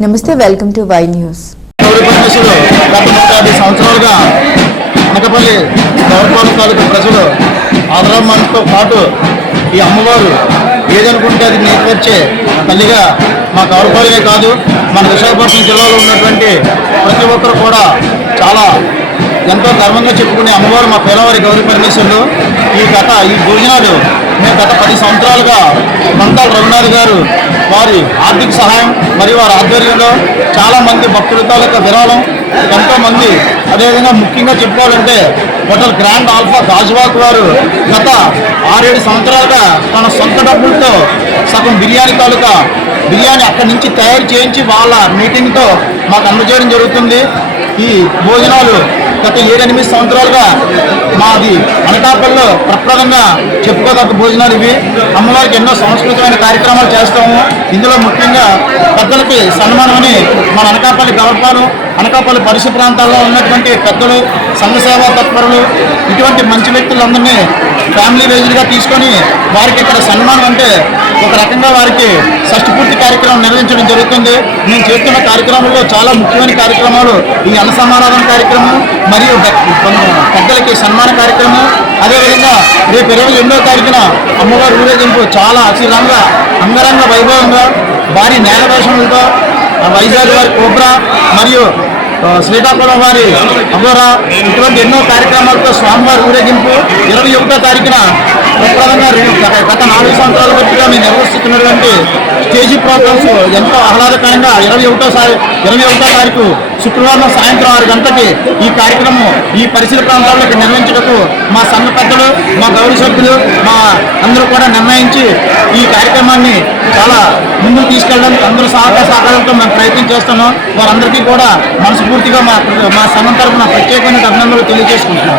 నమస్తే welcome to Y news. గత సంవత్సరాలుగా అనకపల్లి గౌరపాలెం తాలూకు ప్రజలు ఆదరమ్మతో పాటు ఈ అమ్మవారు ఏదనుకుంటే అది నేర్పరిచే తల్లిగా మా గౌరపాలెమే కాదు మన విశాఖపట్నం జిల్లాలో ఉన్నటువంటి ప్రతి ఒక్కరు కూడా చాలా ఎంతో గర్వంగా చెప్పుకునే అమ్మవారు మా పేదవారి గౌరీ పరమేశ్వరులు. ఈ గత ఈ భోజనాలు మేము గత పది సంవత్సరాలుగా మంతాల రఘునాథ్ గారు వారి ఆర్థిక సహాయం మరియు వారి ఆధ్వర్యంలో చాలామంది భక్తులతో భక్తుల తాలూకా విరాళం ఎంతోమంది అదేవిధంగా ముఖ్యంగా చెప్పుకోవాలంటే హోటల్ గ్రాండ్ ఆల్ఫా గాజువాక్ వారు గత ఆరేడు సంవత్సరాలుగా తన సొంత డబ్బులతో సగం బిర్యానీ తాలూకా బిర్యానీ అక్కడి నుంచి తయారు చేయించి వాళ్ళ మీటింగ్తో మాకు అందజేయడం జరుగుతుంది. ఈ భోజనాలు గత ఏడెనిమిది సంవత్సరాలుగా మాది అనకాపల్లిలో ప్రప్రదంగా చెప్పుకోదగ్గ భోజనాలు ఇవి. అమ్మవారికి ఎన్నో సాంస్కృతికమైన కార్యక్రమాలు చేస్తాము. ఇందులో ముఖ్యంగా పెద్దలకి సన్మానం అని మన అనకాపల్లి గవర్నరు అనకాపల్లి పరిసర ప్రాంతాల్లో ఉన్నటువంటి పెద్దలు సంఘ సేవా తత్పరులు ఇటువంటి మంచి వ్యక్తులందరినీ ఫ్యామిలీ వేజ్గా తీసుకొని వారికి ఇక్కడ సన్మానం అంటే ఒక రకంగా వారికి షష్టిపూర్తి కార్యక్రమం నిర్వహించడం జరుగుతుంది. మేము చేస్తున్న కార్యక్రమంలో చాలా ముఖ్యమైన కార్యక్రమాలు ఈ అన్న సమారాధన కార్యక్రమం మరియు పెద్దలకి సన్మాన కార్యక్రమం. అదేవిధంగా రేపు ఇరవై ఎనిమిదో తారీఖున అమ్మవారి ఊరేగింపు చాలా అక్షరంగా అంగరంగ వైభవంగా భారీ నేల వైజాగ్ వారి కోబ్రా మరియు శ్రీకాకుళం వారి అఘోరా ఇటువంటి ఎన్నో కార్యక్రమాలతో స్వామివారి ఊరేగింపు ఇరవై ఒకటో తారీఖున ప్రకారంగా గత- నాలుగు సంవత్సరాల బట్టిగా మేము నిర్వహిస్తున్నటువంటి స్టేజీ ప్రోగ్రామ్స్ ఎంతో ఆహ్లాదకరంగా ఇరవై ఒకటో సారి ఇరవై ఒకటో తారీఖు శుక్రవారం సాయంత్రం ఆరు గంటలకి ఈ కార్యక్రమం ఈ పరిసర ప్రాంతాల్లో ఇక్కడ నిర్వహించటకు మా సంఘ పెద్దలు మా గౌరవ సభ్యులు మా అందరూ కూడా నిర్ణయించి ఈ కార్యక్రమాన్ని చాలా ముందుకు తీసుకెళ్ళడానికి అందరూ సహకార సహకారంతో మేము ప్రయత్నం చేస్తున్నాం. వారందరికీ కూడా మనస్ఫూర్తిగా మా మా సంఘం తరఫున ప్రత్యేకమైన అభినందనలు తెలియజేసుకుంటున్నాం.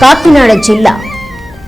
కాకినాడ జిల్లా